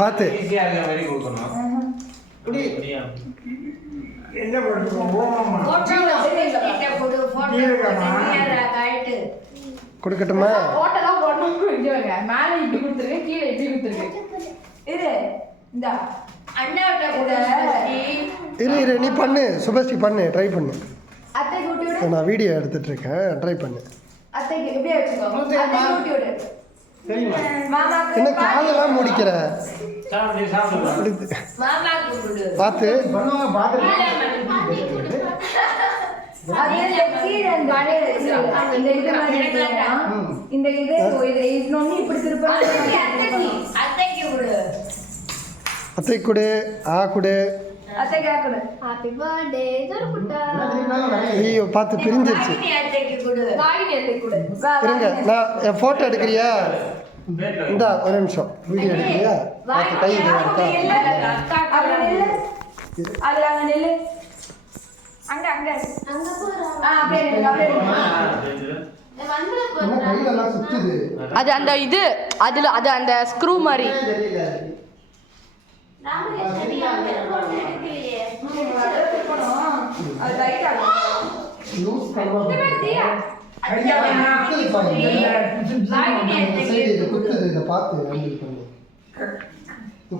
பார்த்து கொடுக்கட்டுமா? மேல இப்படி கொடுத்துருக்கேன், கீழே இப்படி கொடுத்துருக்கேன். இரு நீ பண்ணு சுபஸ்ரீ, பண்ணு, ட்ரை பண்ணு. நான் வீடியோ எடுத்துட்டு இருக்கேன், ட்ரை பண்ணு. என்ன காதெல்லாம் முடிக்கிற? பார்த்து அத்தை கொடு, ஆ கொடு. ஐயோ பார்த்து பிரிஞ்சிருச்சு. இருங்க, நான் என் போட்டோ எடுக்கிறியா? இந்த ஒரு நிமிஷம் வீடியோ எடுக்கிறியா? பார்த்து கை இது இருக்கா? அது அந்த இது அதுல அது அந்த ஸ்க்ரூ மாதிரி.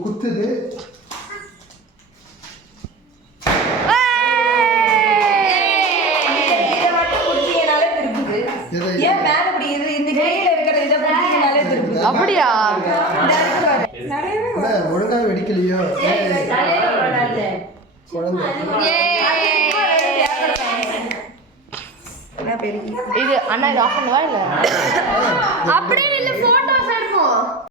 குத்துது. அப்படியா? ஒழுங்கா வெடிக்கலையோ இது அண்ணா இது ஆஃப் பண்ணவா இல்ல? அப்படியே இல்ல போட்டோ